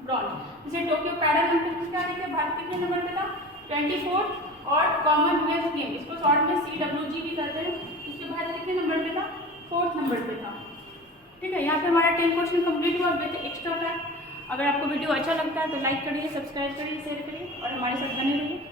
ब्रॉन्ज। जैसे टोक्यो पैरालंपिक में क्या देखिए भारत कितने नंबर पे था? 24। और कॉमनवेल्थ गेम, इसको शॉर्ट में CWG भी कहते हैं, इसमें भारत कितने नंबर पे था? 4th नंबर पे था। ठीक है, यहाँ पे हमारा 10 क्वेश्चन कंप्लीट हुआ विद एक्स्ट्रा फैक्ट। अगर आपको वीडियो अच्छा लगता है तो लाइक करिए, सब्सक्राइब करिए, शेयर करिए और हमारे साथ बने रहिए।